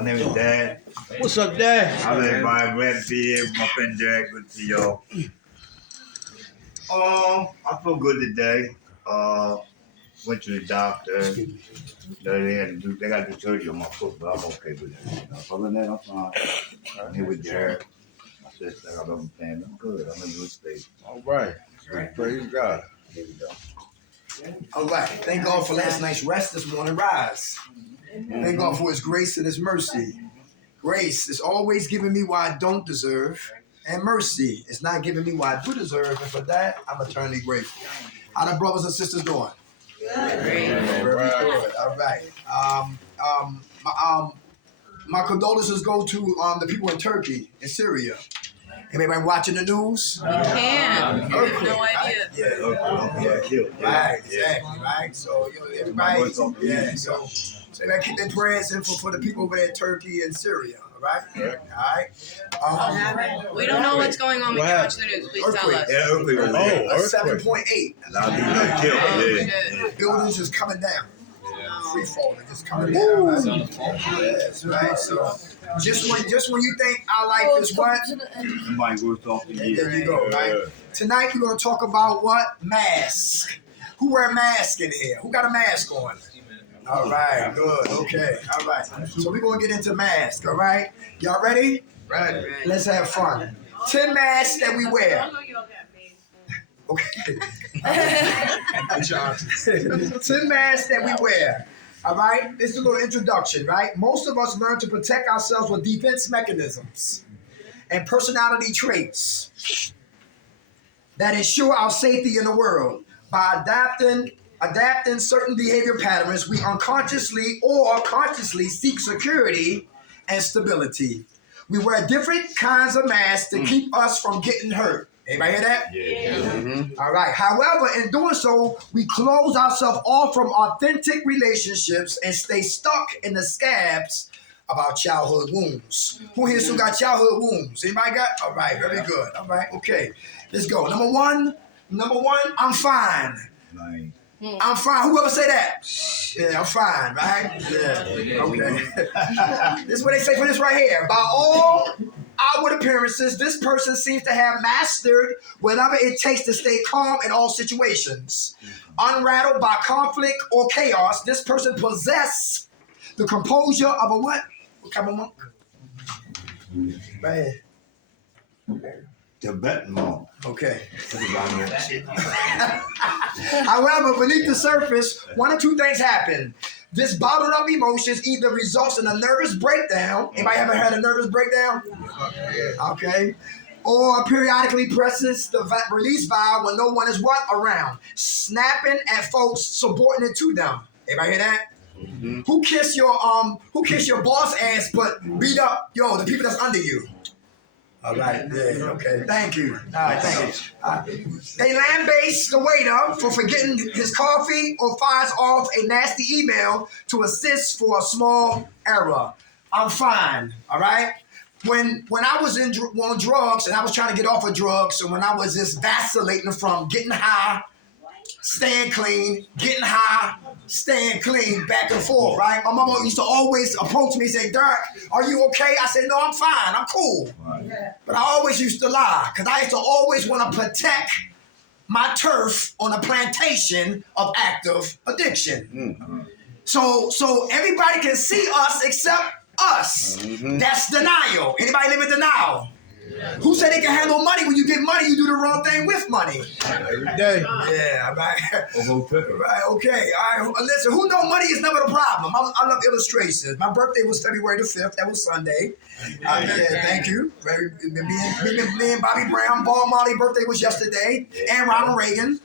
My name is Dad. What's up, Dad? I'm everybody glad to be here with my friend Dad. Good to see y'all. I feel good today. Went to the doctor. They got to do surgery on my foot, but I'm okay with it. Other than that, I'm fine. I'm here with Jared. My sister, I love my family. I'm good. I'm in a good state. All right. Praise God. Here we go. All right. Thank God for last night's rest this morning. Rise. Thank God for his grace and his mercy. Grace is always giving me what I don't deserve. And mercy is not giving me what I do deserve. And for that, I'm eternally grateful. How the brothers and sisters doing? Good. Very good. All right. My condolences go to the people in Turkey and Syria. Anybody watching the news? We can. You have no idea. Yeah. Right, exactly, right? So, everybody, so everybody keep their prayers in for the people over there in Turkey and Syria, all right? All right? We don't know what's going on. We can't watch the news. Please tell us. Yeah, earthquake over there. 7.8. A lot of people got killed. Oh, Buildings just coming down. Free falling, just coming down. Right? Yes, right. So just when you think our life is what, Somebody worse off than you. there you go. Right. Tonight we're gonna talk about what? Mask. Who wear a mask in here? Who got a mask on? All right. Good. Okay. All right. So we're gonna get into mask. All right. Y'all ready? Right. Let's have fun. 10 masks that we wear. Okay. 10 masks that we wear. All right? This is a little introduction, right? Most of us learn to protect ourselves with defense mechanisms and personality traits that ensure our safety in the world. By adapting certain behavior patterns, we unconsciously or consciously seek security and stability. We wear different kinds of masks to keep us from getting hurt. Anybody hear that? Yeah. Mm-hmm. All right. However, in doing so, we close ourselves off from authentic relationships and stay stuck in the scabs of our childhood wounds. Who here still got childhood wounds? Anybody got? All right. Very good. All right. Okay. Let's go. Number one, I'm fine. Nice. I'm fine. Whoever say that? Yeah, I'm fine, right? Yeah. Okay. This is what they say for this right here. By all outward appearances, this person seems to have mastered whatever it takes to stay calm in all situations. Unrattled by conflict or chaos, this person possesses the composure of a what? What kind of monk? Right here. Tibetan monk. Okay. However, beneath the surface, one or two things happen. This bottled up emotions either results in a nervous breakdown. Anybody ever had a nervous breakdown? Okay. Or periodically presses the release valve when no one is what? Around. Snapping at folks subordinate to them. Anybody hear that? Mm-hmm. Who kiss your boss ass but beat up, the people that's under you? All right, yeah, okay, thank you. All right, thank you. They lambaste the waiter for forgetting his coffee or fires off a nasty email to assist for a small error. I'm fine, all right? When I was on drugs and I was trying to get off of drugs, so when I was just vacillating from getting high, staying clean, getting high, staying clean, back and forth, right? My mama used to always approach me and say, Dirk, are you okay? I said, no, I'm fine, I'm cool. Right. But I always used to lie, because I used to always want to protect my turf on a plantation of active addiction. Mm-hmm. So everybody can see us except us. Mm-hmm. That's denial. Anybody live in denial? Who said they can handle money? When you get money, you do the wrong thing with money. Every day. Yeah, right. Right, okay. All right. Listen, who know money is never the problem? I love illustrations. My birthday was February the 5th. That was Sunday. Thank you. Me and Bobby Brown, Ball Molly birthday was yesterday. And Ronald Reagan.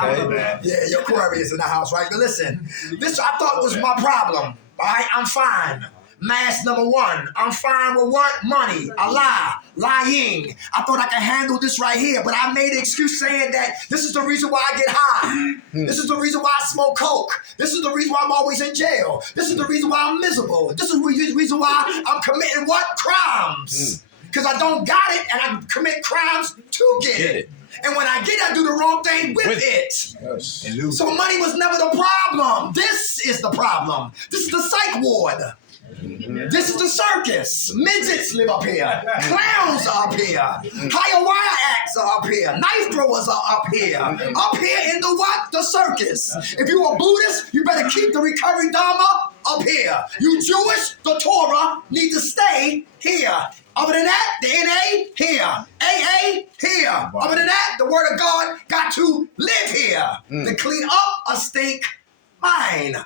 Okay. Yeah, your Aquarius in the house, right? But listen, this I thought was my problem. All right, I'm fine. Mask number one, I'm fine with what? Money. I lie. Lying. I thought I could handle this right here, but I made an excuse saying that this is the reason why I get high. This is the reason why I smoke coke. This is the reason why I'm always in jail. This is the reason why I'm miserable. This is the reason why I'm committing what? Crimes. Because I don't got it and I commit crimes to get it. And when I get it, I do the wrong thing with it. Yes. So money was never the problem. This is the problem. This is the psych ward. This is the circus. Midgets live up here. Clowns are up here. Higher wire acts are up here. Knife throwers are up here. Up here in the what? The circus. If you are Buddhist, you better keep the recovery Dharma up here. You Jewish, the Torah need to stay here. Other than that, the NA, here. AA, here. Other than that, the word of God got to live here. To clean up a stink mind.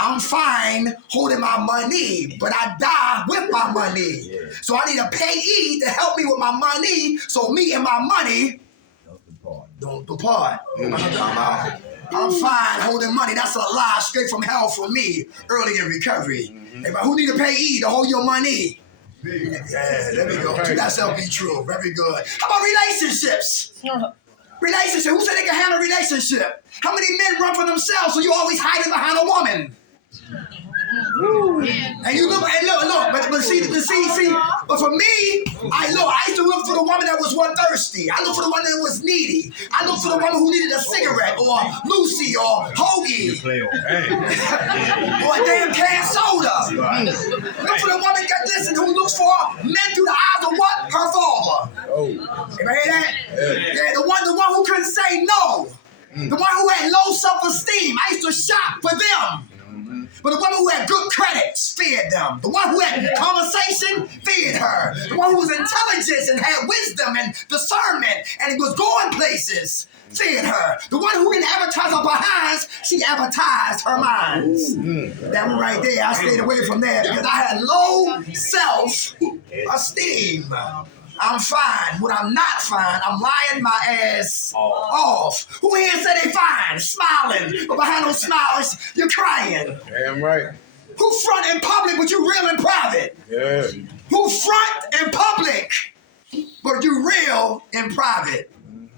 I'm fine holding my money, but I die with my money. Yeah. So I need a payee to help me with my money, so me and my money don't depart. You know what I'm talking about? I'm fine holding money. That's a lie straight from hell for me early in recovery. Everybody, who need a payee to hold your money? Yeah, there we go. To thyself be true. Very good. How about relationships? Relationship. Who said they can handle a relationship? How many men run for themselves, so you always hiding behind a woman? And you look, but see, but for me, I used to look for the woman that was thirsty. I looked for the one that was needy. I looked for the woman who needed a cigarette, or Lucy, or Hoagie, or a damn can soda. Look for the woman who looks for men through the eyes of what? Her father. Ever hear that? Yeah, the one who couldn't say no. The one who had low self-esteem. I used to shop for them. But the woman who had good credit fed them. The one who had conversation fed her. The one who was intelligent and had wisdom and discernment and was going places fed her. The one who didn't advertise her behinds, she advertised her minds. That one right there, I stayed away from that because I had low self-esteem. I'm fine. When I'm not fine, I'm lying my ass off. Who here said they fine, smiling, but behind those smiles, you're crying? Damn right. Who front in public, but you real in private? Yeah. Who front in public, but you real in private?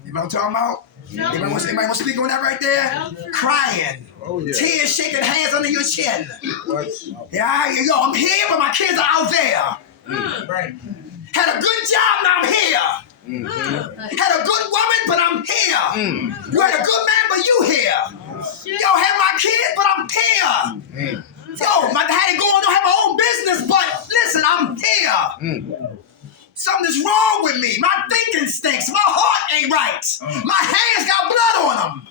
You know what I'm talking about? Anybody want to speak on that right there? Crying. Oh, yeah. Tears shaking hands under your chin. What? Yeah, I'm here, but my kids are out there. Right. Had a good job, now I'm here. Had a good woman, but I'm here. You had a good man, but you here. Yo, had my kids, but I'm here. Yo, I had it going, don't have my own business, but listen, I'm here. Something's wrong with me. My thinking stinks. My heart ain't right. My hands got blood on them.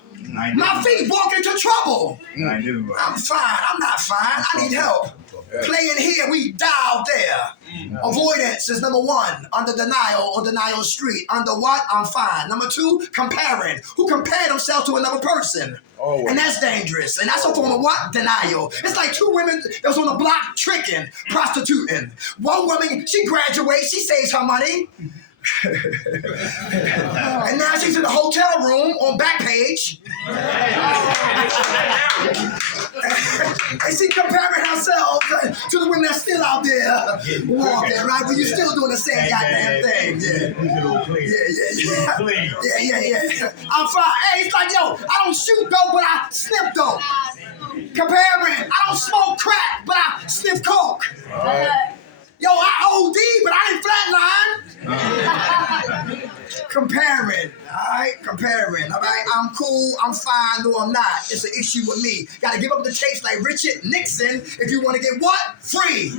My feet walk into trouble. I do. I'm fine. I'm not fine. I need help. Playing here, we die out there. Avoidance is number one. Under denial on denial street. Under what? I'm fine. Number two, comparing. Who compare themselves to another person? Always. And that's dangerous. And that's a form of what? Denial. It's like two women that was on the block tricking, prostituting. One woman, she graduates, she saves her money. And now she's in the hotel room on Backpage. And she comparing herself to the women that's still out there walking, right? But you're still doing the same goddamn thing. Yeah. I'm fine. Hey, it's like, yo, I don't shoot dope, but I sniff dope. Comparing, I don't smoke crack, but I sniff coke. Yo, I OD, but I ain't flatline. Comparing, all right? I'm cool, I'm fine, no, I'm not. It's an issue with me. Gotta give up the chase like Richard Nixon if you want to get what? Free.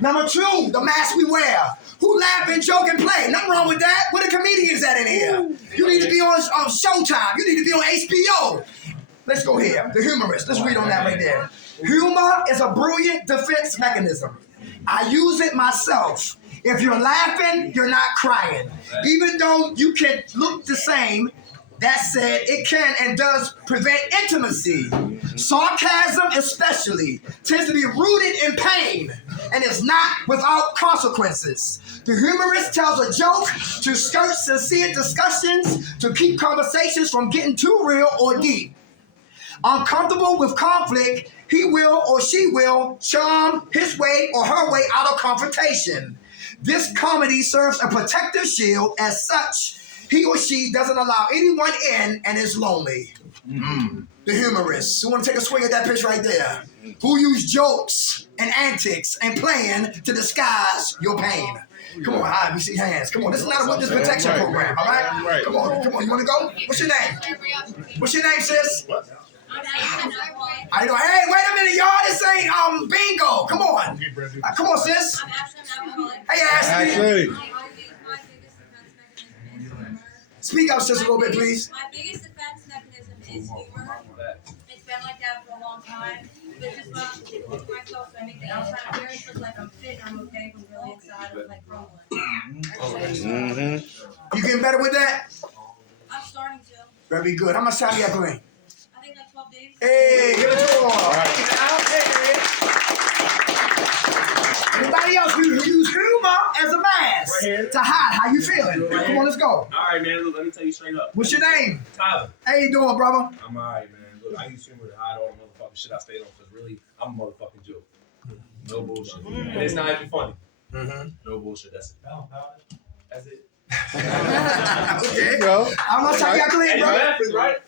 Number two, the mask we wear. Who laugh and joke and play? Nothing wrong with that. Where the comedians at in here? You need to be on Showtime. You need to be on HBO. Let's go here. The humorist. Let's read on that right there. Humor is a brilliant defense mechanism. I use it myself. If you're laughing, you're not crying. Even though you can look the same, that said, it can and does prevent intimacy. Sarcasm especially tends to be rooted in pain and is not without consequences. The humorist tells a joke to skirt sincere discussions to keep conversations from getting too real or deep. Uncomfortable with conflict, he will or she will charm his way or her way out of confrontation. This comedy serves a protective shield. As such, he or she doesn't allow anyone in and is lonely. The humorist. Who want to take a swing at that pitch right there? Who use jokes and antics and playing to disguise your pain. Come on, let me see hands. Come on, this is not a witness protection program, all right? Come on, you want to go? What's your name? What's your name, sis? I know. Hey, wait a minute, y'all. This ain't bingo. Come on. Come on, sis. Hey, Ashley. Actually, Speak up, sis, a little bit, please. My biggest defense mechanism is humor. It's been like that for a long time. But just when I'm sticking to myself, so I make the outside appearance look like I'm fit and I'm okay, but really inside I'm like crumbling. You getting better with that? I'm starting to. Very good. How much time you got, Glenn? I think like 12 days. Hey, give it to him. Hey. Anybody else who use humor as a mask to hide how you feeling? Come on, let's go. All right, man. Look, let me tell you straight up. What's your name? Tyler. How you doing, brother? I'm all right, man. Look, I use humor to hide all the motherfucking shit I stayed on because really, I'm a motherfucking joke. No bullshit. And it's not even funny. No bullshit. That's it. That's it. Okay. go. How much time you got clean, And you're brother? laughing, right?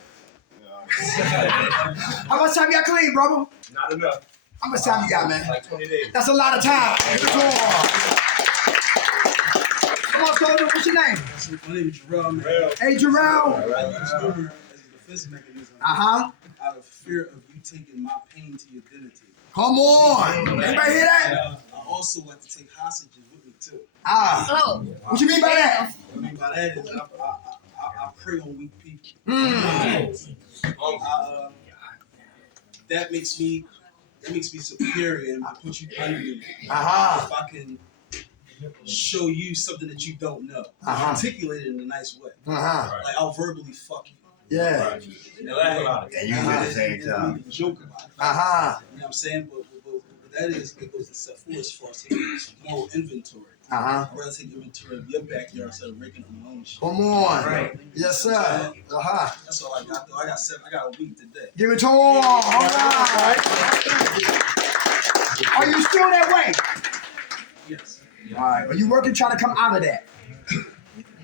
How much time you got clean, brother? Not enough. How much time you got, man? Like 20 days. That's a lot of time. Give it to him. Come on, soldier. What's your name? My name is Jarrell, man. Hey, Jarrell. I use humor as a defense mechanism Uh-huh. out of fear of you taking my pain to your dinner table. Come on. Anybody hear that? I also like to take hostages with me too. Ah. Oh, What you mean by that? What I mean by that is I prey on weak people. That makes me superior and put you under me. Uh-huh. If I can show you something that you don't know, articulate it in a nice way. Uh-huh. Like I'll verbally fuck you. Yeah. And laugh about it. And you do the same time. We can joke about it. Uh-huh. You know what I'm saying? But that is, it goes to step forward as far as taking moral inventory. Uh-huh. I'd rather take inventory of your backyard instead of raking on my own shit. Come on. Yes, sir. Uh-huh. That's all I got though. I got a week today. Give it to him. All right. Are you still that way? Yes. All right. Are you working trying to come out of that?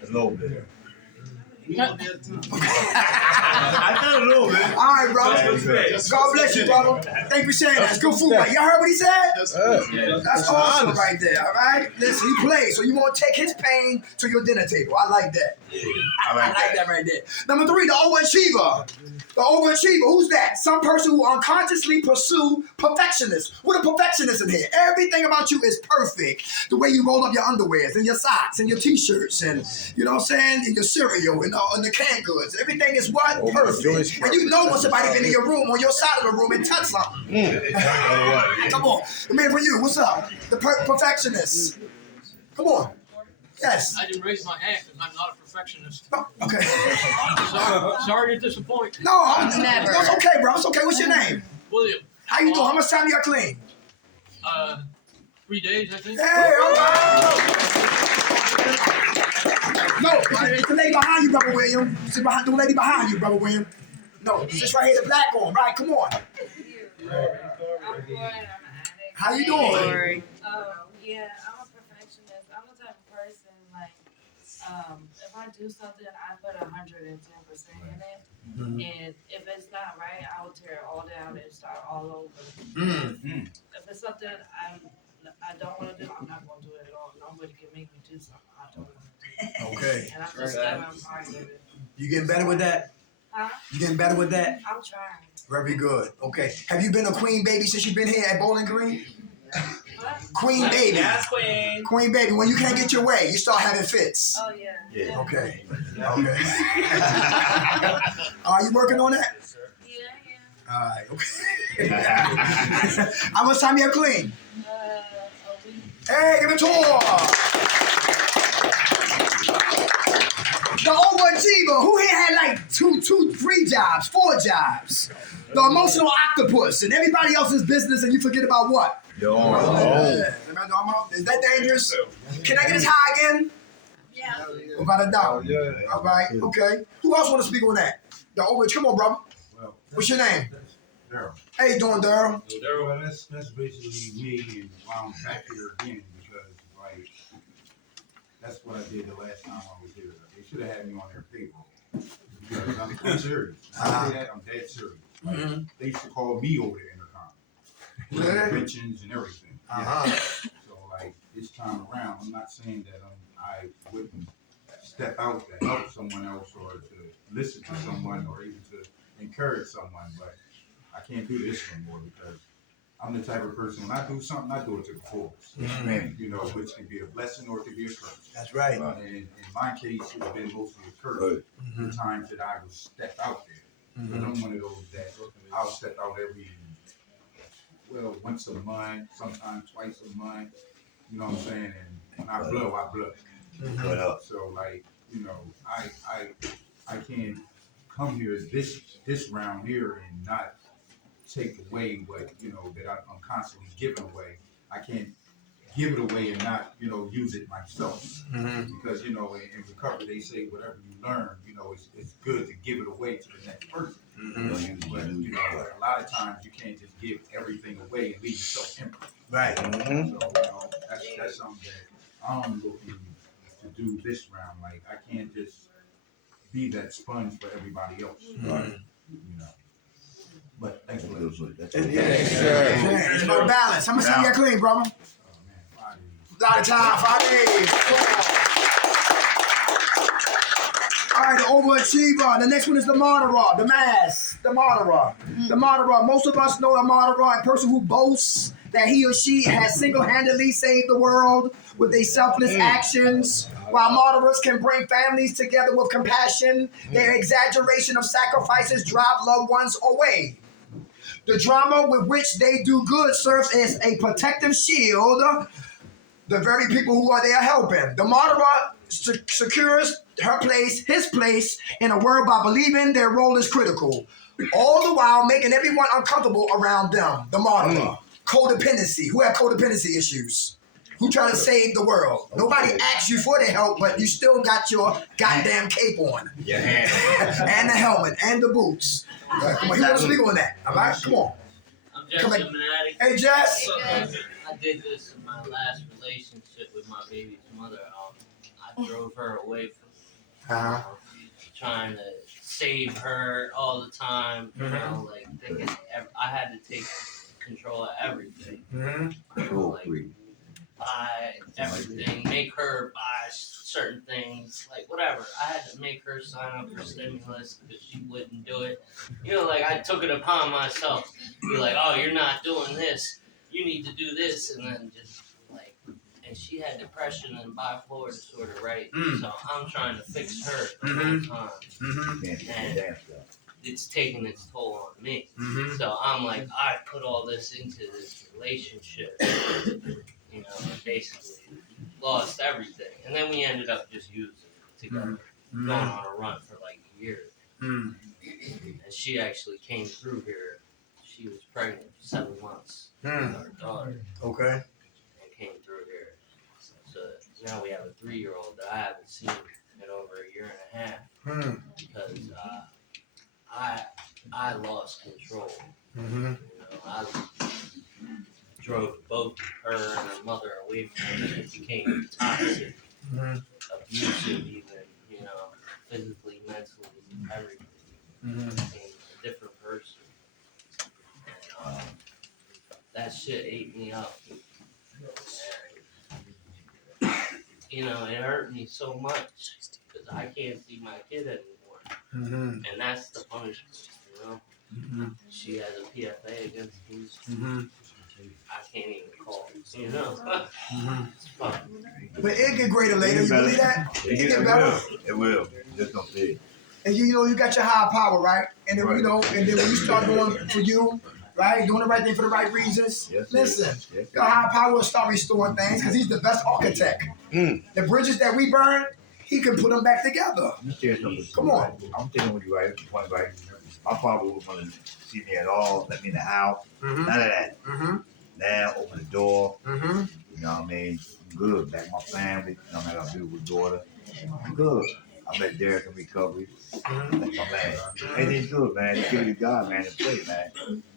A little bit. You know, at the time. I thought a little bit. All right, brother. God bless you, brother. Thank you for sharing that. It's good food. Y'all heard what he said? That's awesome right there, all right? Listen, he plays, so you want to take his pain to your dinner table. I like that. I like that right there. Number 3, the overachiever. The overachiever, who's that? Some person who unconsciously pursue perfectionists. What a perfectionist in here. Everything about you is perfect. The way you roll up your underwears and your socks and your t-shirts and, you know what I'm saying, and your cereal and the canned goods. Everything is what? Perfect. And you know when somebody been in your room, on your side of the room and touch something. Come on. Man, for you, what's up? The perfectionist. Come on. Yes. I didn't raise my hand because I'm not a perfectionist. Oh, okay. Sorry to disappoint. No, Never. it's okay, bro. It's okay. What's your name? William, How you doing? How much time you got clean? 3 days, I think. Hey, all right. No, it's the lady behind you, brother William. It's the lady behind you, brother William. No, it's just right here, the black one. Right, come on. I'm good. I'm an addict. How you doing? Sorry. Yeah, I'm a perfectionist. I'm the type of person, like, if I do something, I put 110% in it. And if it's not right, I will tear it all down and start all over. If it's something I don't want to do, I'm not going to do it at all. Nobody can make me do something I don't want to do. Okay. And I'm just never part of it. You getting better with that? Huh? You getting better with that? I'm trying. Very good. Okay. Have you been a queen baby since you've been here at Bowling Green? What? Queen baby. Yes, queen. Queen baby. When you can't get your way, you start having fits. Oh, yeah. Yeah. Okay. Okay. Are you working on that? Yeah. All right. Okay. How much time you have clean? A week. Hey, give it to her. The overachiever. Who here had like 2, 3 jobs, 4 jobs? The emotional octopus and everybody else's business, and you forget about what? Is that dangerous? Can I get this high again? Yeah. Without a doubt. All right. Okay. Who else want to speak on that? The overachiever. Come on, brother. What's your name? Daryl. How you doing, Daryl? Well, that's basically me, and why I'm back here again because like that's what I did the last time I was here. They should have had me on their payroll because I'm serious. I say that I'm dead serious. Like, they used to call me over the intercom, pensions and everything. So like this time around, I'm not saying that I wouldn't step out to help someone else or to listen to someone or even to encourage someone, but I can't do this anymore because I'm the type of person, when I do something, I do it to the fullest. Mhm. You know, which can be a blessing or it can be a curse. That's right. And in my case, it's been mostly a curse. The times that I would step out there. But I'm one of those that I'll step out once a month, sometimes twice a month. You know what I'm saying? And when I blow, I blow. Cut up. So like, you know, I can't come here this round here and not take away what, you know, that I'm constantly giving away. I can't give it away and not, you know, use it myself. Because, you know, in recovery they say whatever you learn, you know, it's good to give it away to the next person. But, you know, a lot of times you can't just give everything away and leave yourself empty. Right. So, you know, that's something that I'm looking to do this round. Like, I can't just be that sponge for everybody else. Right. You know. But thanks for listening. It's about balance. How much time you got clean, brother? Oh, man, Friday. A lot of time, 5 days. All right, the overachiever. The next one is the martyr, the mask, the martyr. The martyr. Most of us know a martyr, a person who boasts that he or she has single-handedly saved the world with their selfless actions. While martyrs can bring families together with compassion, their exaggeration of sacrifices drive loved ones away. The drama with which they do good serves as a protective shield. The very people who are there helping. The martyr secures her place, his place in a world by believing their role is critical, all the while making everyone uncomfortable around them. The martyr. Codependency. Who have codependency issues? Who try to save the world? Nobody asks you for the help, but you still got your goddamn cape on. Your hand. And the helmet and the boots. Come on, you want to speak on that? All right, come on. I'm Jess Come on. Illuminati. Hey, Jess. I did this in my last relationship with my baby's mother. I drove her away from trying to save her all the time. You know, like thinking I had to take control of everything. Like, buy everything, make her buy certain things, like whatever. I had to make her sign up for stimulus because she wouldn't do it. You know, like I took it upon myself. Be like, oh, you're not doing this. You need to do this, and then just like, and she had depression and bipolar disorder, right? So I'm trying to fix her the whole time, and it's taking its toll on me. So I'm like, I put all this into this relationship. You know, basically lost everything. And then we ended up just using it together, going on a run for like a year. And she actually came through here. She was pregnant for 7 months with our daughter. Okay. And came through here. So now we have a 3-year-old that I haven't seen in over a year and a half because I lost control. You know, I drove both her and her mother away from me. It became toxic, abusive, even, you know, physically, mentally, everything. Became a different person. And, that shit ate me up. And, you know, it hurt me so much because I can't see my kid anymore. And that's the punishment, you know? She has a PFA against me. I can't even call, you know. But it get greater later. You believe that? It get better. It will. Just don't see it. And you know, you got your higher power, right? And then you know, and then when you start going for you, right, doing the right thing for the right reasons. Listen, your higher power will start restoring things because he's the best architect. The bridges that we burned, he can put them back together. Come on. I'm telling you right. Point right. My father wouldn't want to see me at all. Let me in the house. None of that. Now open the door. You know what I mean? I'm good. Back my family. You know, I got a beautiful daughter. I'm good. I met Derek in recovery. That's my man. Everything's good, man. Give it to God, man. It's great, man.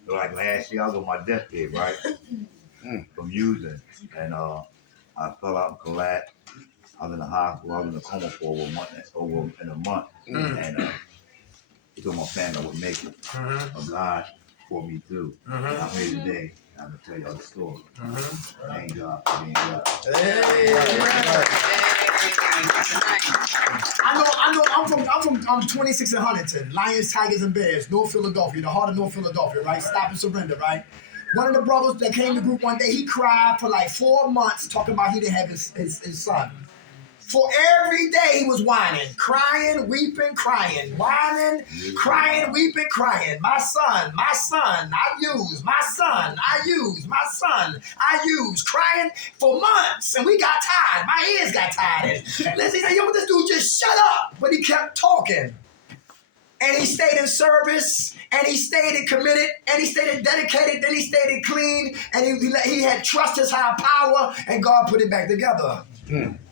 So like last year, I was on my deathbed, right? From using. And I fell out and collapsed. I was in the hospital. I was in a coma for over a month. And he told my family I would make it. But God pulled me through. I'm here today. I'm going to tell y'all the story. Thank God. Thank God. Hey. I'm 26 in Huntington, Lions, Tigers, and Bears, North Philadelphia, the heart of North Philadelphia, right? Stop and surrender, right? One of the brothers that came to group one day, he cried for like 4 months talking about he didn't have his son. For every day he was whining, crying, weeping, crying, whining, crying, weeping, crying. My son, I use, my son, I use, my son, I use, crying for months. And we got tired. My ears got tired. And Lizzie said, yo, this dude just shut up. But he kept talking. And he stayed in service, and he stayed committed, and he stayed dedicated, then he stayed clean, and he had trust his higher power, and God put it back together.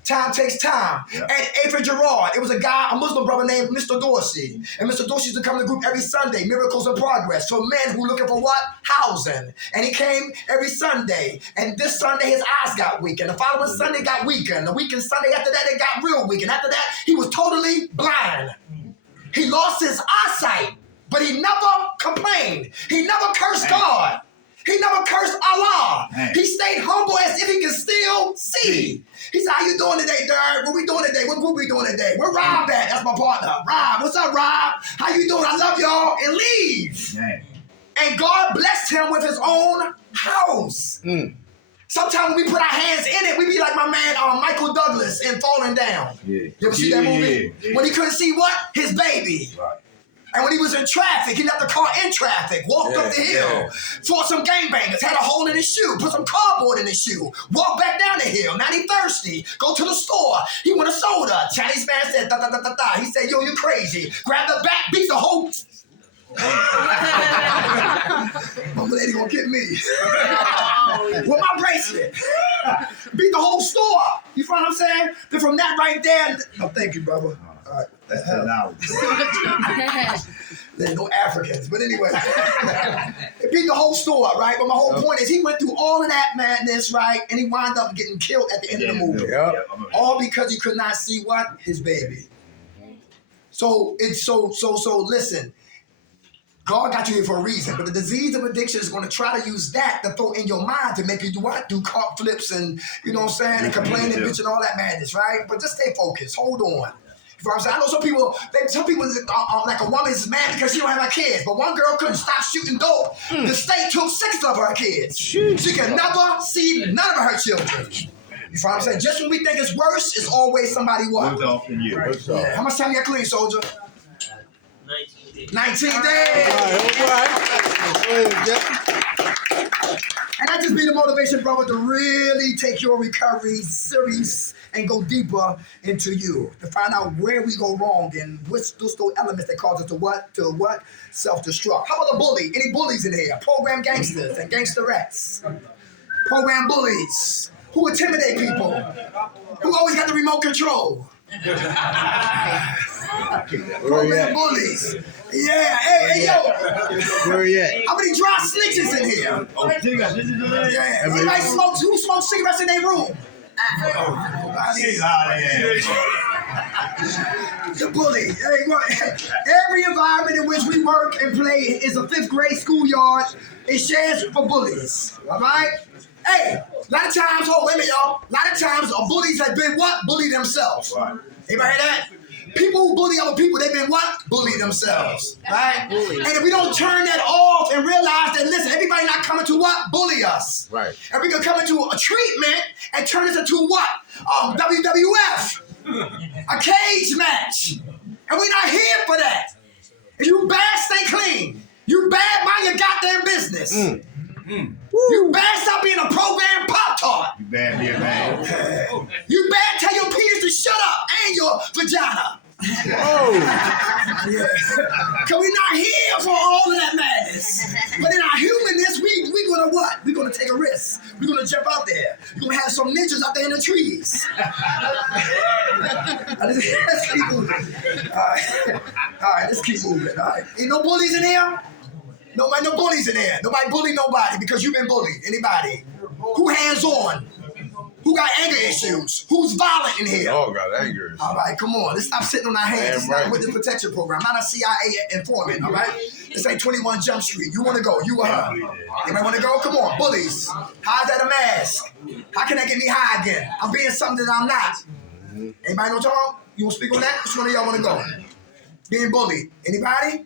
Time takes time. Yeah. And Adrian Gerard, it was a guy, a Muslim brother named Mr. Dorsey. And Mr. Dorsey used to come to the group every Sunday, Miracles of Progress, for men who were looking for what? Housing. And he came every Sunday. And this Sunday, his eyes got weak. And the following Sunday got weaker. And the weekend Sunday after that, it got real weak. And after that, he was totally blind. He lost his eyesight, but he never complained. He never cursed God. He never cursed Allah. Man. He stayed humble as if he could still see. He said, how you doing today, Dirk? What we doing today? What group we doing today? Where Rob at? That's my partner. Rob, what's up, Rob? How you doing? I love y'all. And leave. Man. And God blessed him with his own house. Sometimes when we put our hands in it, we be like my man Michael Douglas in Falling Down. Yeah. You ever see that movie? Yeah. When he couldn't see what? His baby. Right. And when he was in traffic, he left the car in traffic, walked up the hill, fought some gangbangers, had a hole in his shoe, put some cardboard in his shoe, walked back down the hill. Now he thirsty, go to the store. He want a soda. Chinese man said, da, da, da, da, da. He said, yo, you crazy. Grab the back, beat the whole... My lady gonna get me. With my bracelet. Beat the whole store. You feel what I'm saying? Then from that right there... Oh, thank you, brother. All right. That's 10 hours. There's no Africans, but anyway. It beat the whole store, right? But my whole point is he went through all of that madness, right? And he wound up getting killed at the end of the movie. All because he could not see what? His baby. So it's so listen. God got you here for a reason, but the disease of addiction is going to try to use that to throw in your mind to make you do what? Do cart flips and, you know what I'm saying, and complain and bitch and all that madness, right? But just stay focused. Hold on. You know what I'm saying? I know some people like a woman is mad because she don't have her kids, but one girl couldn't stop shooting dope. The state took 6 of her kids. She can never see none of her children. You know what I'm saying? Just when we think it's worse, it's always somebody what? How much time you got clean, soldier? 19 days. All right. And that just be the motivation, brother, to really take your recovery serious and go deeper into you. To find out where we go wrong and which those elements that cause us to what? To what? Self-destruct. How about the bully? Any bullies in here? Program gangsters and gangsterettes. Program bullies. Who intimidate people. Who always got the remote control. Program bullies. Yeah, hey, yo. Where you at? How many dry snitches in here? Yeah. Everybody smokes. Who smokes cigarettes in their room? The bully. Every environment in which we work and play is a 5th grade schoolyard. It shares for bullies. All right? Hey, a lot of times, wait a minute, y'all. A lot of times, bullies have been what? Bully themselves. Right. Anybody hear that? People who bully other people, they've been what? Bully themselves. Right? And if we don't turn that off and realize that, listen, everybody not coming to what? Bully us. Right. And we can come into a treatment and turn this into what? WWF. A cage match. And we're not here for that. If you bad, stay clean. You bad, mind your goddamn business. You bad, stop being a program Pop-Tart. You bad, be a man. You bad, tell your penis to shut up and your vagina. Cause we're not here for all of that madness. But in our humanness, we gonna what? We're gonna take a risk. We're gonna jump out there. We're gonna have some ninjas out there in the trees. Let's keep moving. All right, let's keep moving. All right. Ain't no bullies in here? No bullies in there. Nobody bully nobody because you've been bullied. Anybody? Who hands on? Who got anger issues? Who's violent in here? All got anger issues. All right, come on. Let's stop sitting on our hands. It's not with the protection program. I'm not a CIA informant, all right? This ain't 21 Jump Street. You want to go? You or her? Anybody want to go? Come on, bullies. How's that a mask? How can that get me high again? I'm being something that I'm not. Anybody know talk? You want to speak on that? Which one of y'all want to go? Being bullied. Anybody?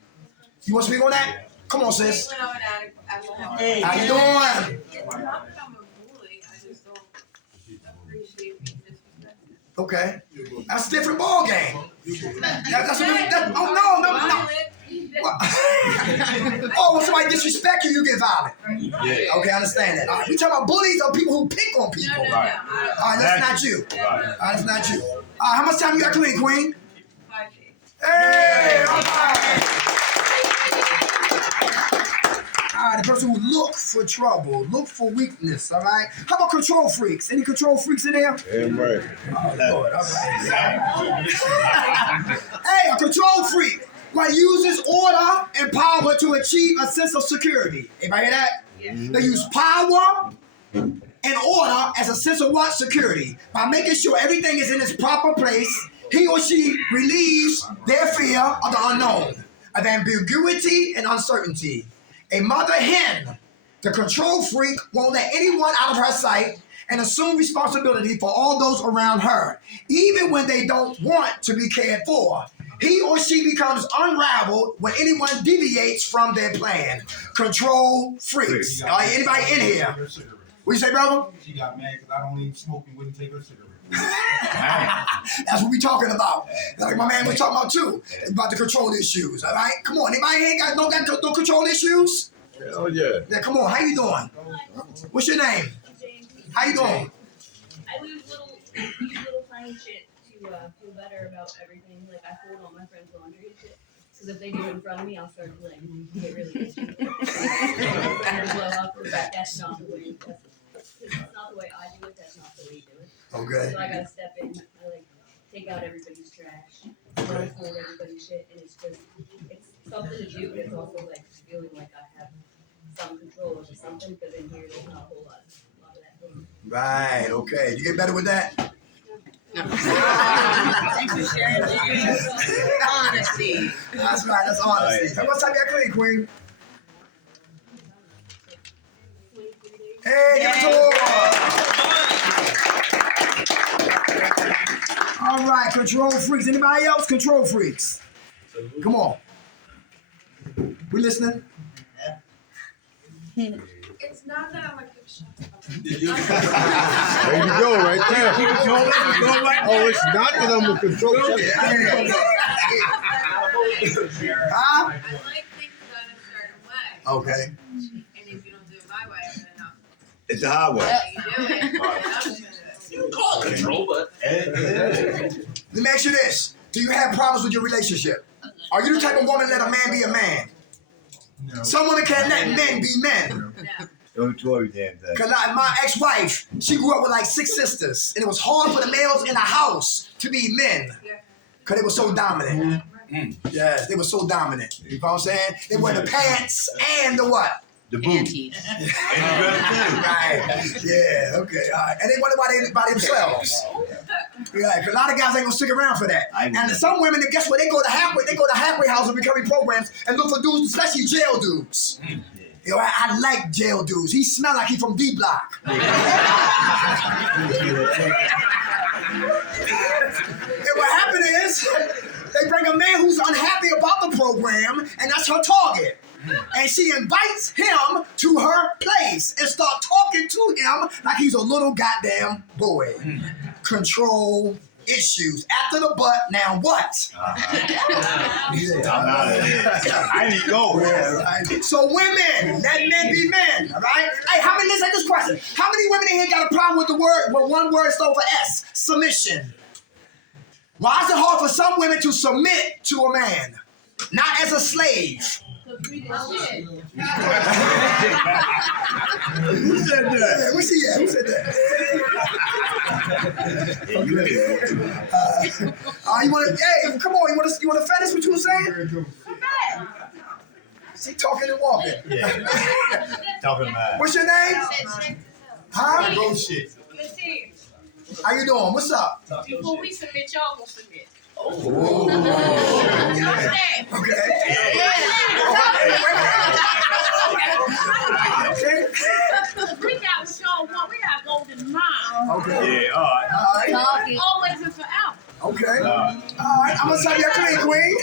You want to speak on that? Come on, sis. Hey. How you doing? It's not that I'm a bully. I just don't appreciate being disrespected. Okay. That's a different ball game. Oh, no. Oh, when somebody disrespect you, you get violent. Yeah. Okay, I understand that. All right, we talking about bullies or people who pick on people. No. All right, that's not you. All right, that's not you. How much time you got clean, Queen? 5 days. Hey, all right. All right, the person who look for trouble, look for weakness, all right? How about control freaks? Any control freaks in there? Yeah, right. Oh, Lord, all right. Hey, a control freak, like, uses order and power to achieve a sense of security. Anybody hear that? Yeah. They use power and order as a sense of what? Security. By making sure everything is in its proper place, he or she relieves their fear of the unknown, of ambiguity and uncertainty. A mother hen, the control freak, won't let anyone out of her sight and assume responsibility for all those around her, even when they don't want to be cared for. He or she becomes unraveled when anyone deviates from their plan. Control freaks. Anybody in here? What you say, brother? She got mad because I don't even smoke and wouldn't take her cigarette. That's what we talking about. Like my man was talking about too, about the control issues. All right, come on. Anybody ain't got no control issues? Oh yeah. Yeah, come on. How you doing? What's your name? How you doing? I use little tiny shit to feel better about everything. Like I fold all my friends' laundry and shit. Because if they do it in front of me, I'll start to like get really itchy. And blow up. That's not the way. It's not the way I do it. That's not the way you do it. Okay. So I gotta step in. I like take out everybody's trash, fold everybody's shit, and it's something to do, but it's also like feeling like I have some control over something. Because in here, there's not a whole lot of that thing. Right. Okay. You get better with that? No. Thanks for sharing. Honesty. That's right. That's honesty. How much time you got clean, Queen? Hey, give it to her. All right, control freaks. Anybody else? Control freaks. Come on. We listening? It's not that I'm a good shot. There you go, right there. Oh, it's not that I'm a control. Huh? I like things done a certain way. Okay. And if you don't do it my way, then I'm It's the highway. you do it. You call it control, but Let me ask you this. Do you have problems with your relationship? Are you the type of woman that let a man be a man? No. Some women can't let men be men. Don't do every damn thing. Cause like my ex-wife, she grew up with like 6 sisters, and it was hard for the males in the house to be men, cause they were so dominant. Yes, they were so dominant. You know what I'm saying? They wear the pants and the what? The boots. Panties. Right. Yeah. Okay. All right. And they wonder why they by themselves. Yeah. Cause a lot of guys ain't gonna stick around for that. And some women, guess what? They go to halfway house and recovery programs and look for dudes, especially jail dudes. Yo, I like jail dudes. He smell like he from D Block. And what happened is, they bring a man who's unhappy about the program, and that's her target. And she invites him to her place and start talking to him like he's a little goddamn boy. Control issues. After the butt, now what? I'm out of here. I didn't go. Yeah, right. So women, let men be men, all right? Hey, how many, let's take this question. How many women in here got a problem with the word, with one word starting for S, submission? Why is it hard for some women to submit to a man? Not as a slave. Who said that? Where's he at? Who said that? You want to? Hey, come on! You want to finish what you were saying? She talking and walking. Yeah. Talking about. What's your name? Huh? Bullshit. How you doing? What's up? Before we submit, y'all gonna submit. Okay. We got what y'all want. We got golden mom. Okay. Yeah, all right. All right. Talking. Always and forever. Okay. All right. I'm gonna tell you a clean queen.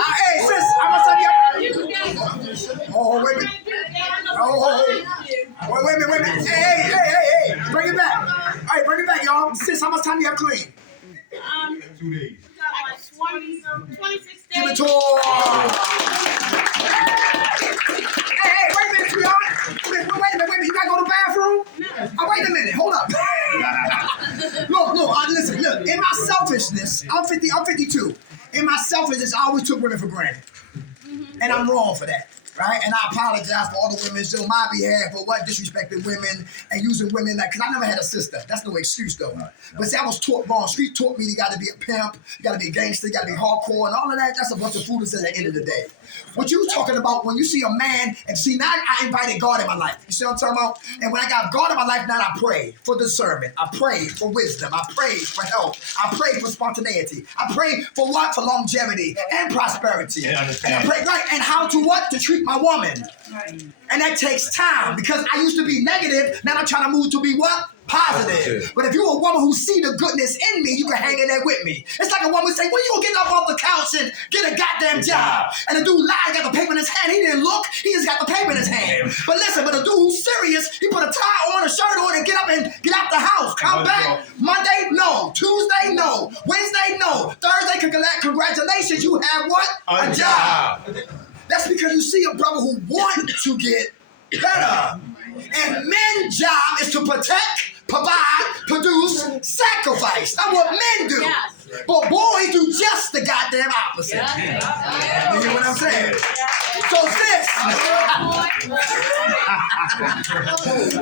Hey, sis, I'm gonna tell you. Oh, wait a minute. Oh, wait a minute. Hey. Bring it back. All right, bring it back, y'all. Sis, how much time you have clean? 2 days. Got like 26 Give it days. to her. Hey, wait a minute, sweetheart. Wait a minute. You gotta go to the bathroom? Oh, wait a minute. Hold up. Look, listen, look. In my selfishness, I'm 52. In my selfishness, I always took women for granted. And I'm wrong for that. Right? And I apologize for all the women on my behalf for what disrespecting women and using women like, because I never had a sister. That's no excuse though. No. But see, I was taught wrong. Street taught me you got to be a pimp, you got to be a gangster, you got to be hardcore, and all of that. That's a bunch of foolishness at the end of the day. What you talking about when you see a man, and see, now I invited God in my life. You see what I'm talking about? And when I got God in my life, now I pray for discernment. I pray for wisdom. I pray for health. I pray for spontaneity. I pray for what? For longevity and prosperity. Yeah, and I pray, right, and how to what? To treat my woman. And that takes time because I used to be negative. Now I'm trying to move to be what? Positive. But if you're a woman who see the goodness in me, you can hang in there with me. It's like a woman say, when you gonna get up off the couch and get a goddamn job? And the dude lied, got the paper in his hand. He didn't look, he just got the paper in his hand. But listen, but the dude who's serious, he put a tie on, a shirt on, and get up and get out the house. Come back. Monday, no. Tuesday, no. Wednesday, no. Thursday, congratulations, you have what? A job. That's because you see a brother who wants to get better. And men's job is to protect, provide, produce, sacrifice. That's what men do. Yes. But boys do just the goddamn opposite. Yeah. You hear what I'm saying? So sis,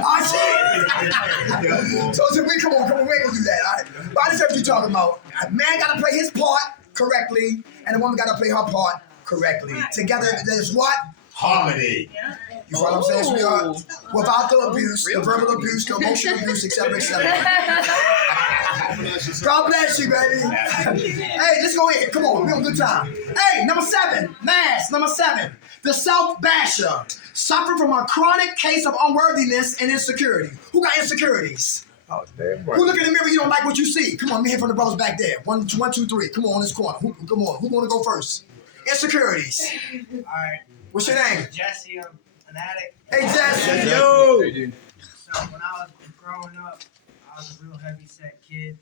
I see. So we come on, we ain't gonna do that. All right? But I just heard you talking about a man gotta play his part correctly, and a woman gotta play her part correctly. Together, there's what? Harmony. You know what I'm saying, sweetheart? Without the abuse, the verbal abuse, the emotional abuse, etc., God bless you, baby. Hey, let's go ahead. Come on, we have a good time. Hey, number 7, mass. Number 7, the self-basher. Suffer from a chronic case of unworthiness and insecurity. Who got insecurities? Oh, damn right. Who look in the mirror, you don't like what you see? Come on, let me hear from the brothers back there. 1, 2, 3. Come on this corner. Come on. Who want to go first? Insecurities. All right. What's your name? Jesse. I'm an addict. Hey, Jesse. Yo. So when I was growing up, I was a real heavy set kid.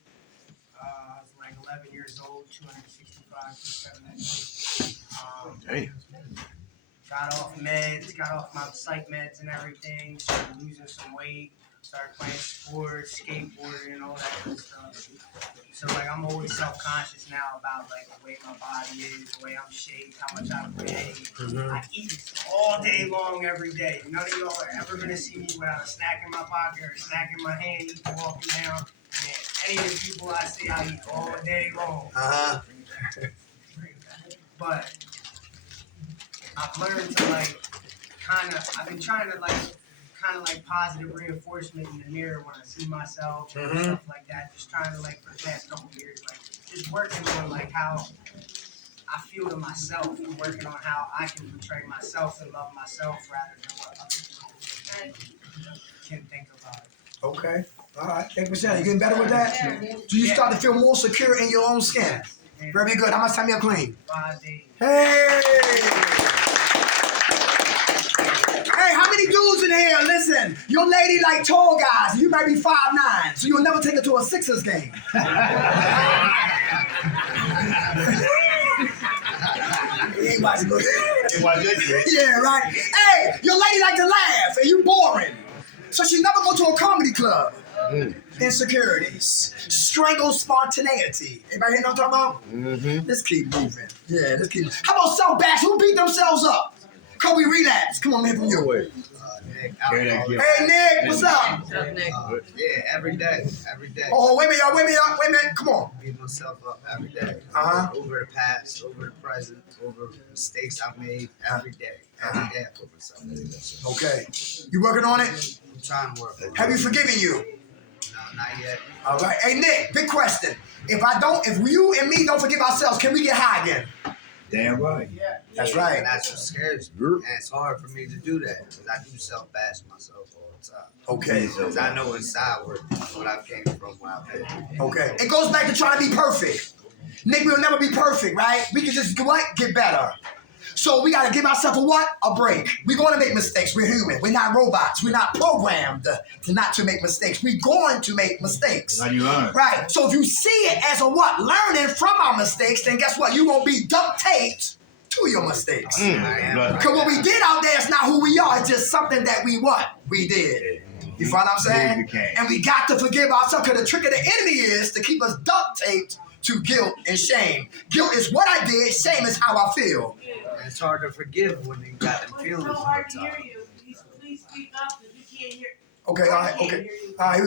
I was like 11 years old, 265 Damn. Got off meds, got off my psych meds and everything. Started losing some weight. Started playing sports, skateboarding, and all that good stuff. So like I'm always self-conscious now about like the way my body is, the way I'm shaped, how much I weigh. I eat all day long, every day. None of y'all are ever gonna see me without a snack in my pocket or a snack in my hand, eating walking down. And any of the people I see, I eat all day long. But I've learned to like I've been trying to like positive reinforcement in the mirror when I see myself and stuff like that. Just trying to like for the past couple years, like just working on like how I feel to myself and working on how I can portray myself and love myself rather than what other people can think about it. Okay. All right. 8%. You getting better with that? Do you start to feel more secure in your own skin? Very good. How much time you have clean? 5 days. Hey! Hey, how many dudes in here? Listen, your lady like tall guys. You might be 5'9", so you'll never take her to a Sixers game. He ain't watching no. Yeah, right. Hey, your lady like to laugh, and you boring, so she never go to a comedy club. Insecurities, strangle spontaneity. Everybody hear what I'm talking about? Let's keep moving. Yeah, let's keep. How about self-bash? Who beat themselves up? Kobe relapse. Come on, man, from you. Hey, Nick, what's up? Yeah, every day. Oh, wait a minute, come on. Beat myself up every day. Over the past, over the present, over mistakes I've made every day. Every day I put myself in. Okay. You working on it? I'm trying to work. Have you forgiven you? No, not yet. All right. Hey, Nick, big question. If you and me don't forgive ourselves, can we get high again? Damn right. That's right. And that's what scares me. And it's hard for me to do that because I do self-bash myself all the time. Okay. Because I know inside what I came from, where I've been. Okay. It goes back to trying to be perfect. Nick, we'll never be perfect, right? We can just get better. So we gotta give ourselves a break. We're gonna make mistakes. We're human. We're not robots. We're not programmed to not to make mistakes. We're going to make mistakes. How you learn? Right. So if you see it as learning from our mistakes, then guess what? You won't be duct taped to your mistakes. Because what we did out there is not who we are. It's just something that we did. You find what I'm saying? And we got to forgive ourselves because the trick of the enemy is to keep us duct taped to guilt and shame. Guilt is what I did. Shame is how I feel. And it's hard to forgive when you got them feelings all the time. Please speak up because we can't hear. Okay, all right, okay.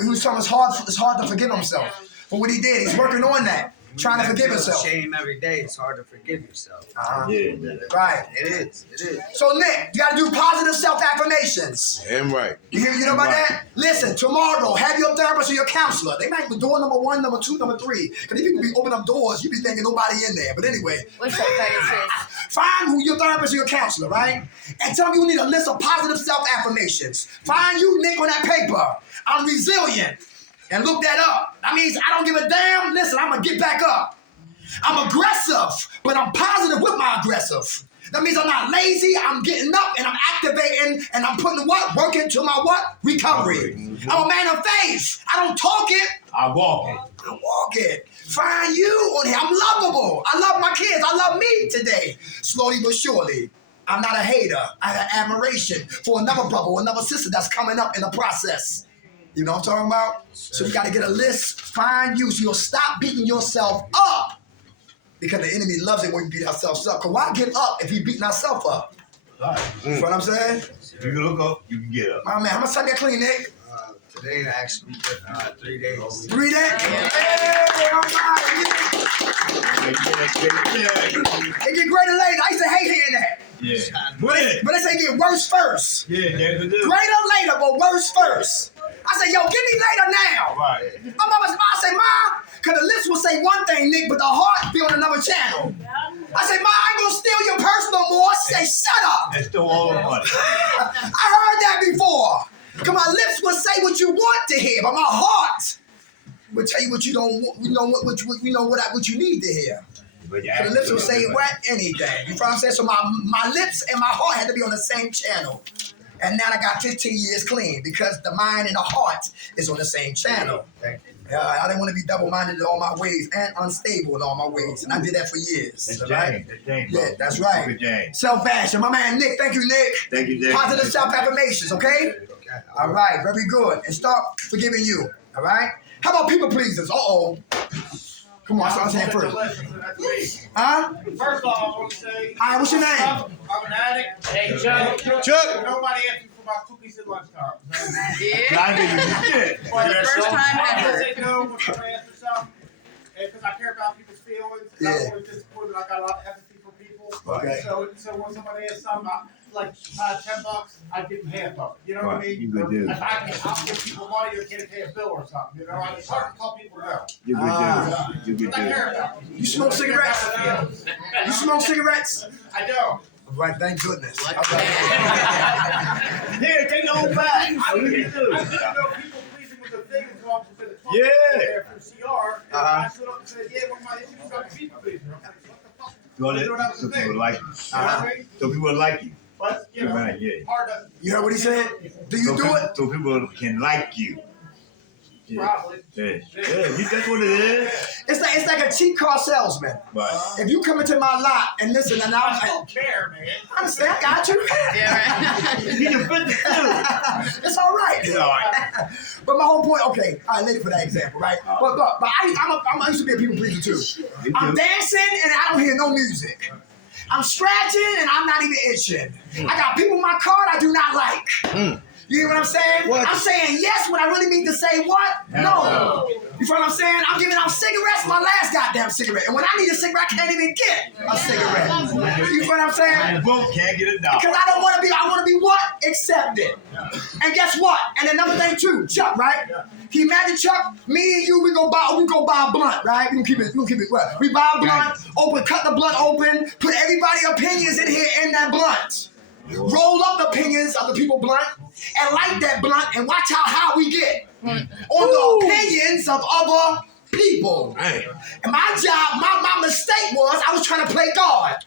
He was telling us it's hard to forgive himself. But what he did, he's working on that. Trying to forgive himself. Shame every day. It's hard to forgive yourself. Yeah. Right. It is. So Nick, you gotta do positive self-affirmations. Damn right. You know about that? Listen, tomorrow, have your therapist or your counselor. They might be door number 1, number 2, number 3. Because these people be opening up doors, you be thinking nobody in there. But anyway. What's that Find who your therapist or your counselor, right? And tell them you need a list of positive self-affirmations. Find you, Nick, on that paper. I'm resilient. And look that up. That means I don't give a damn. Listen, I'm going to get back up. I'm aggressive, but I'm positive with my aggressive. That means I'm not lazy. I'm getting up and I'm activating and I'm putting work into my recovery. I'm a man of faith. I don't talk it. I walk it. I walk it. Find you on here. I'm lovable. I love my kids. I love me today. Slowly but surely. I'm not a hater. I have admiration for another brother or another sister that's coming up in the process. You know what I'm talking about? So you got to get a list, find you, so you'll stop beating yourself up. Because the enemy loves it when we beat ourselves up. Because why get up if we beating ourselves up? Right. You know what I'm saying? If you can look up, you can get up. My man, how much time you clean, Nick? Today I actually took 3 days. 3 days? Hey, I'm fine. It get greater later. I used to hate hearing that. Yeah. But they say get worse first. Yeah, they do. Greater later, but worse first. I said, yo, give me later now. Right. My mama said, Ma, because the lips will say one thing, Nick, but the heart be on another channel. I said, Ma, I ain't going to steal your purse no more. She said, shut up. And still all the money. I heard that before. Because my lips will say what you want to hear, but my heart will tell you what you don't want. We know what you need to hear. But the lips will say what? Anything. You know what I'm saying? So my lips and my heart had to be on the same channel. And now I got 15 years clean because the mind and the heart is on the same channel. I didn't want to be double-minded in all my ways and unstable in all my ways. And I did that for years. That's right? James. Yeah, that's right. Good James. Self-fashion. My man Nick. Thank you, Nick. Thank you, Nick. Positive self-affirmations, okay? All right, very good. And start forgiving you, all right? How about people pleasers? Uh-oh. Come on, start saying first. Huh? First of all, I want to say, hi, what's your name? I'm an addict. Hey, Chuck. Nobody asked me for my cookies at lunchtime. Yeah. First time ever. I say no when I ask for something, because I care about people's feelings. And I don't want to disappoint them. I got a lot of empathy for people. Okay. So when somebody asks something, like $10, I give them half of it. You know what I mean? You good dude. If I'll give people money or can't pay a bill or something. You know, it's hard to tell people no. You good dude. You good But I care dude. about them. You smoke cigarettes? You smoke cigarettes? I don't. Right, thank goodness. Here, take your own back. I didn't know people pleasing with the thing as long as the Yeah. there from CR. And I stood up and said, yeah, one of my issues is about people pleasing. I'm like, what the fuck? So people like you. So people like you. But, you know, Right, yeah. hard to. You heard what he said? Do you do it? So people can like you. Yeah. Probably. Yeah. That's what it is. It's like a cheap car salesman. Right. If you come into my lot and listen, and I don't care, man. I understand, I got you. He's a business too. It's all right. It's all right. But my whole point, okay, all right, later for that example, right? But I used to be a people pleaser too. I'm dancing and I don't hear no music. I'm scratching and I'm not even itching. I got people in my car I do not like. You hear what I'm saying? What? I'm saying yes when I really mean to say what? No. You feel what I'm saying? I'm giving out cigarettes, my last goddamn cigarette. And when I need a cigarette, I can't even get a cigarette. You feel what I'm saying? Both can't get it down. Because I want to be what? Accepted. And guess what? And another thing too, Chuck, right? Can you imagine, Chuck? Me and you, we go buy a blunt, right? We gonna keep it well. We buy a blunt, cut the blunt open, put everybody's opinions in here in that blunt. Roll up the opinions of the people blunt and light that blunt and watch how high we get on the opinions of other people. And my job, my mistake was I was trying to play God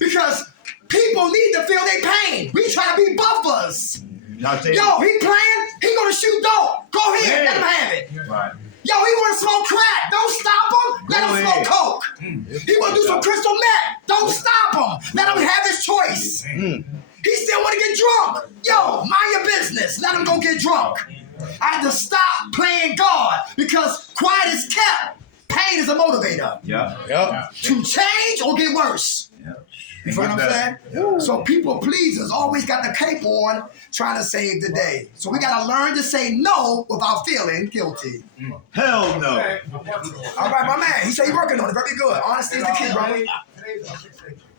because people need to feel their pain. We try to be buffers. Yo, he playing, he gonna shoot dope. Go ahead, let him have it. Right. Yo, he wanna smoke crack. Don't stop him. Let him smoke coke. He wanna do some crystal meth. Don't stop him. Let him have his choice. He still wanna get drunk. Yo, mind your business. Let him go get drunk. I had to stop playing God because quiet is kept. Pain is a motivator. To change or get worse. You know what I'm saying? So people pleasers always got the cape on trying to save the day. So we got to learn to say no without feeling guilty. Hell no. All right, my man. He said he's working on it. Very good. Honesty is the key, brother.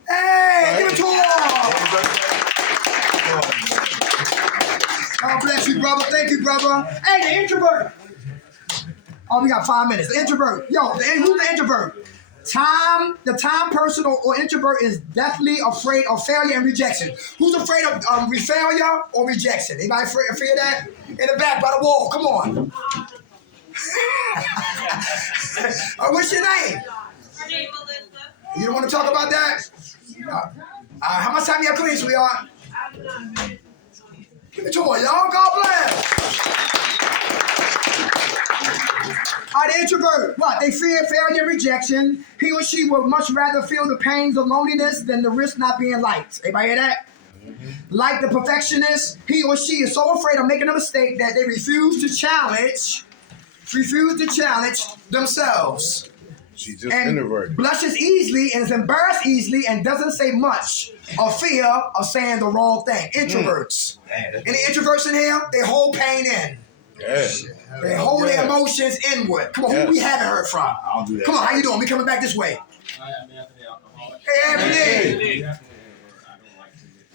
Hey, give it to him. God bless you, brother. Thank you, brother. Hey, the introvert. Oh, we got 5 minutes. The introvert. Yo, who's the introvert? The time person or introvert is deathly afraid of failure and rejection. Who's afraid of failure or rejection? Anybody afraid of that? In the back by the wall. Come on. What's your name? You don't want to talk about that? How much time you have clean, sweetheart? Give it to her, y'all. God bless. The introvert, what? They fear failure and rejection. He or she would much rather feel the pains of loneliness than the risk not being liked. Anybody hear that? Like the perfectionist, he or she is so afraid of making a mistake that they refuse to challenge themselves. She's just introverted. Blushes easily and is embarrassed easily and doesn't say much of fear of saying the wrong thing. Introverts. Any introverts in here? They hold pain in. They hold their emotions inward. Come on, who we haven't heard from? I'll do that. Come on, how you doing? We coming back this way. Hi, I'm Anthony, alcoholic. Hey, Anthony. I don't like to get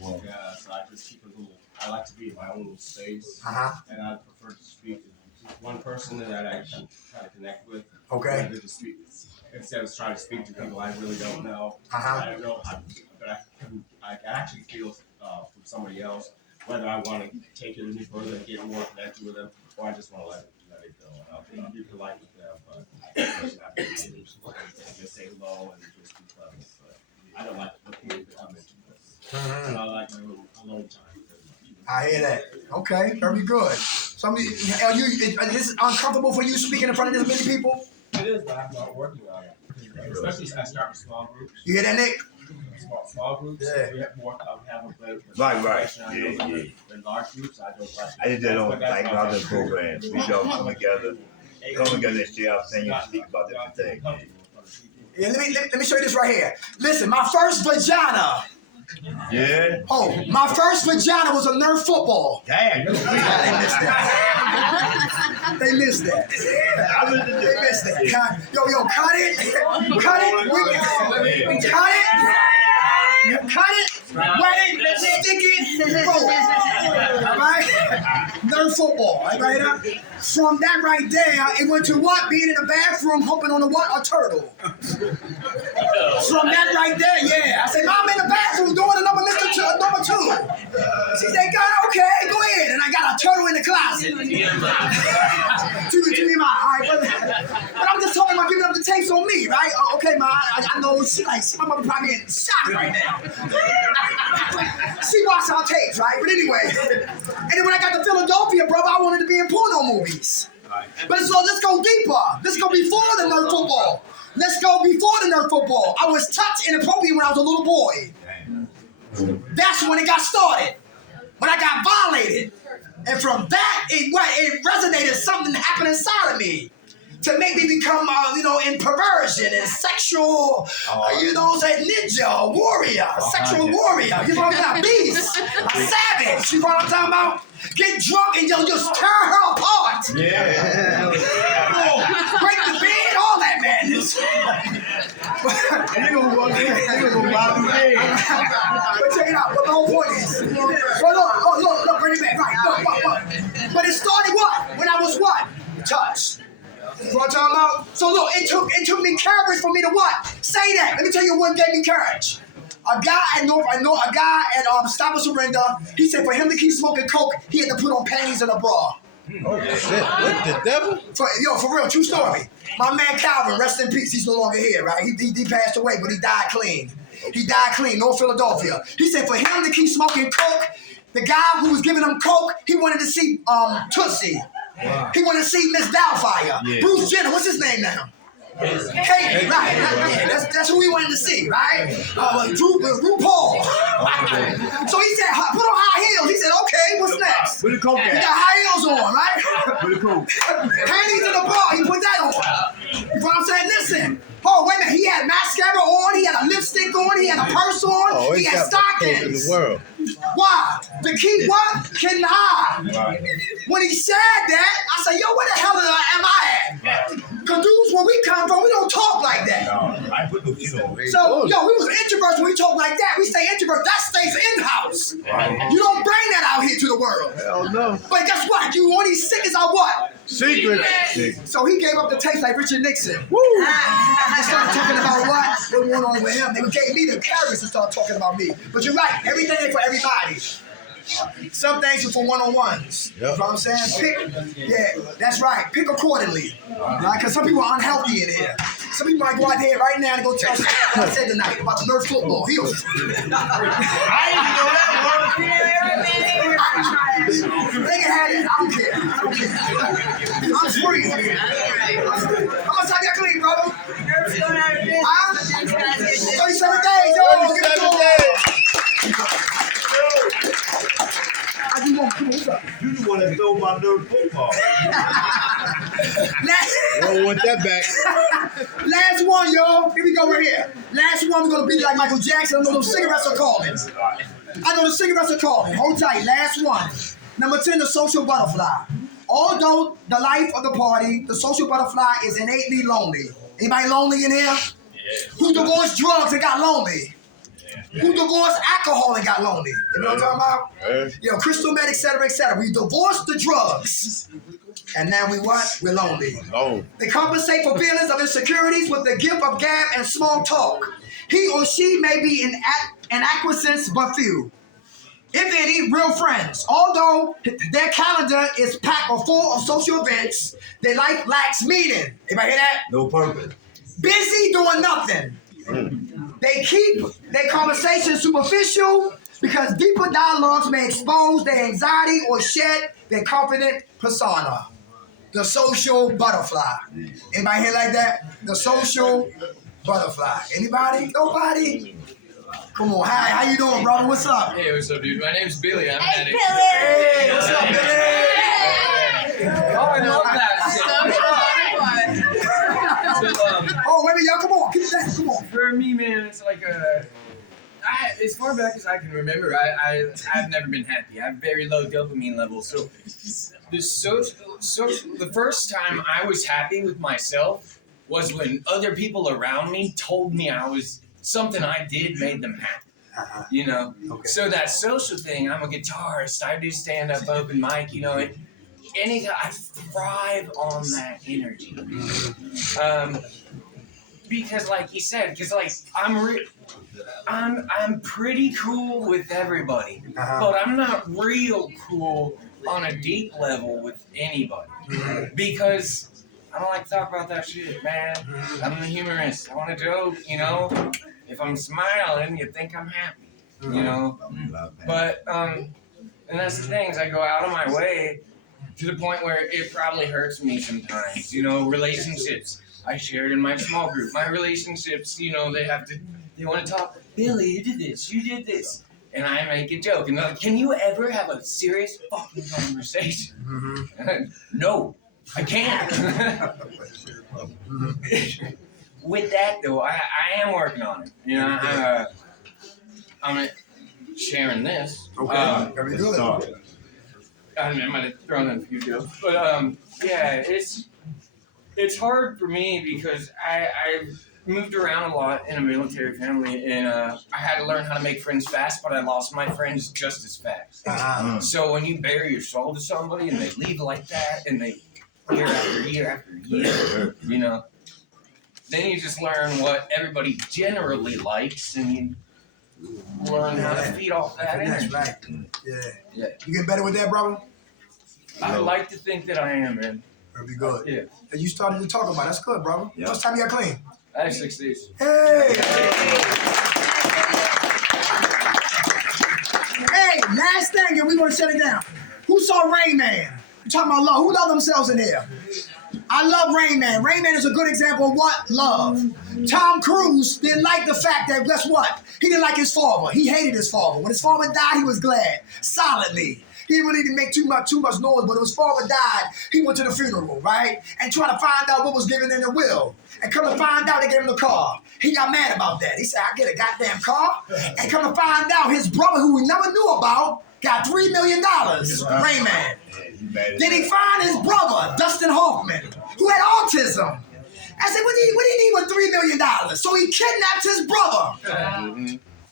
people Yeah, so I just keep a little. I like to be in my own little space. And I prefer to speak to one person that I actually try to connect with. Okay. Instead of trying to speak to people I really don't know. I don't know how, but I can actually feel from somebody else whether I want to take it any further and get more connected with them, or I just want to let it go. And I'll be polite with them, but just say hello and just be pleasant. But I don't like the people that come into this. And I like my alone time. I hear that. Okay, very good. So, is this uncomfortable for you speaking in front of this many people? It is, but I'm not working on it. Especially as I start with small groups. You hear that, Nick? Small groups. Yeah. We have more. Have a better. Right. In large groups, I don't like. I just don't like other programs. We don't come together and share our opinions, speak about different things. Yeah, let me show you this right here. Listen, my first vagina. Yeah. Oh, my first vagina was a Nerf football. Damn, they missed that. They missed that. They missed that. Yo, cut it. Cut it. Cut it. Wet it. Stick it. Roll. All right? Nerf football. All right? From that right there, it went to what? Being in the bathroom, hoping on a what? A turtle. From that right there, yeah. I said, Mom, in the bathroom doing a number 2. She said, God, okay, go ahead. And I got a turtle in the closet. TMI. All right, but I'm just talking about giving up the tapes on me, right? Okay, Ma, I know she like, my mother probably in shock right now. She watched our tapes, right? But anyway, and then when I got to Philadelphia, brother, I wanted to be in porno movies. But so let's go deeper. Let's go before the Nerf football. Let's go before the Nerf football. I was touched inappropriately when I was a little boy. That's when it got started. When I got violated. And from that, it resonated. Something happened inside of me to make me become, in perversion and sexual, say ninja, warrior, sexual warrior. You know what I'm talking about? Beast, a savage. You know what I'm talking about? Get drunk and you'll just tear her apart. not? Yeah. Break the bed, all that madness. And you gonna go buy the bed. But check it out. What the whole point is. Look, bring it back. Right, look. But it started what? When I was what? Touched. You know what I'm talking about? So look, it took me courage for me to what? Say that. Let me tell you what gave me courage. A guy at Stop or Surrender, he said for him to keep smoking coke, he had to put on panties and a bra. Oh shit! What the devil? For real, true story. My man Calvin, rest in peace. He's no longer here, right? He passed away, but he died clean. He died clean, North Philadelphia. He said for him to keep smoking coke, the guy who was giving him coke, he wanted to see Tootsie. Wow. He wanted to see Miss Doubtfire. Yeah. Bruce Jenner, what's his name now? Hey, right. Yeah, that's who we wanted to see, right? RuPaul. So he said, put on high heels. He said, okay, what's next? With the coke. He got high heels on, right? With the coke. Panties in the bra. He put that on. You know what I'm saying? Listen. Oh, wait a minute. He had mascara on. He had a lipstick on. He had a purse on. He had stockings. In the world. Why? The key what? Can hide. Right. When he said that, I said, yo, where the hell am I at? Because dudes, where we come from, we don't talk like that. No, I put the shit on. So, yo, we was introverts when we talk like that. We stay introverts. That stays in-house. Right. You don't bring that out here to the world. Hell no. But guess what? You want these sickers are what? Secret. So he gave up the taste like Richard Nixon. Woo! They started talking about what went on with him. They gave me the courage to start talking about me. But you're right. Everything ain't for everybody. Some things are for one-on-ones. Yep. You know what I'm saying? That's right. Pick accordingly. Right? Because some people are unhealthy in here. Some people might go out there right now and go tell what I said tonight about the Nerf football. I didn't know that. They can have it. I don't care. I'm free. How much time you clean, brother? Nerf's going out of this. Huh? 37 days. Yo, give it to him. I do want to You just want to throw my Nerf football. Don't want that back. Last one, y'all. Here we go right here. Last one, we're going to be like Michael Jackson. I know those cigarettes are calling. Hold tight. Last one. Number 10, the social butterfly. Although the life of the party, the social butterfly is innately lonely. Anybody lonely in here? Yeah. Who divorced drugs and got lonely? Who divorced alcohol and got lonely? You know what I'm talking about? You know, crystal meth, et cetera. We divorced the drugs. And now we what? We're lonely. Oh. They compensate for feelings of insecurities with the gift of gab and small talk. He or she may be an acquaintance but few. If any, real friends. Although their calendar is packed or full of social events, their life lacks meaning. Anybody hear that? No purpose. Busy doing nothing. They keep their conversation superficial because deeper dialogues may expose their anxiety or shed their confident persona. The social butterfly. Anybody here like that? The social butterfly. Anybody? Nobody? Come on. Hi, how you doing, brother? What's up? Hey, what's up, dude? My name's Billy. I'm Hey, an addict. Billy! Hey, what's up, Billy? Oh, I love that. Oh, wait a minute, y'all. Come on. Get that. Come on. For me, man, it's like as far back as I can remember, I've never been happy. I have very low dopamine levels. So the first time I was happy with myself was when other people around me told me something I did made them happy. You know? Okay. So that social thing, I'm a guitarist, I do stand-up open mic, you know, I thrive on that energy. Because like you said, I'm pretty cool with everybody, but I'm not real cool on a deep level with anybody. Because I don't like to talk about that shit, man. I'm a humorist. I want to joke, you know? If I'm smiling, you think I'm happy, you know? But, and that's the thing, is I go out of my way to the point where it probably hurts me sometimes, you know, relationships. I shared in my small group. My relationships, you know, they want to talk, Billy, you did this. And I make a joke. And they're like, can you ever have a serious fucking conversation? No, I can't. With that, though, I am working on it. You know, I'm sharing this. Okay, very good. I might have thrown in a few jokes, but yeah, it's hard for me because I moved around a lot in a military family, and I had to learn how to make friends fast, but I lost my friends just as fast. So when you bare your soul to somebody and they leave like that, and they year after year after year, you know, then you just learn what everybody generally likes, and you learn how to feed off that energy. That's right. Yeah. You get better with that, brother? I like to think that I am, man. That'd be good. Yeah. And you started to talk about it. That's good, brother. How much time you got clean? I have 6 days. Hey! Hey, last thing, and we're going to shut it down. Who saw Rain Man? We're talking about love. Who love themselves in here? I love Rain Man. Rain Man is a good example of what? Love. Tom Cruise didn't like the fact that, guess what? He didn't like his father. He hated his father. When his father died, he was glad. Solidly. He didn't really make too much noise, but when his father died, he went to the funeral, right? And tried to find out what was given in the will. And come to find out, they gave him the car. He got mad about that. He said, I get a goddamn car. And come to find out, his brother, who we never knew about, got $3 million. Rain Man. Then he found his brother, Dustin Hoffman, who had autism. I said, what do you need with $3 million? So he kidnapped his brother.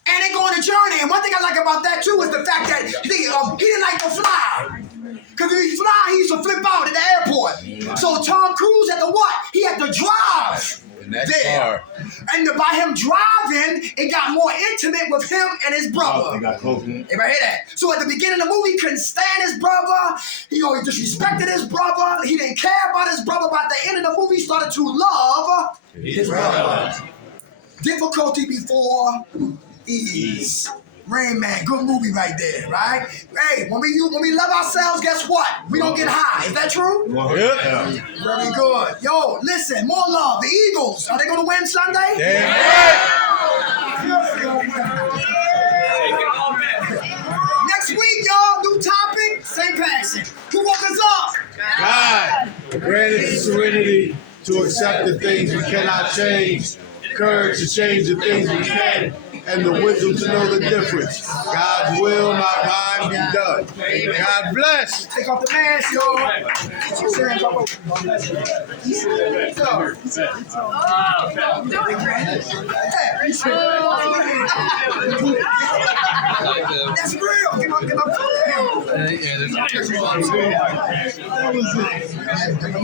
And they go on a journey. And one thing I like about that, too, is the fact that he didn't like to fly. Because if he fly, he used to flip out at the airport. So Tom Cruise had to what? He had to drive there. And by him driving, it got more intimate with him and his brother. Everybody hear that? So at the beginning of the movie, he couldn't stand his brother. He disrespected his brother. He didn't care about his brother. But at the end of the movie, he started to love his brother. Difficulty before ease. Rain Man, good movie right there, right? Hey, when we love ourselves, guess what? We don't get high. Is that true? Yeah. Very good. Yo, listen, more love. The Eagles, are they going to win Sunday? Next week, y'all, new topic, same passion. Who woke us up? God, grant us the serenity to accept the things we cannot change, courage to change the things we can, and the wisdom to know the difference. God's will, not mine, be done. God bless. Take off the mask, y'all. That's real. Give my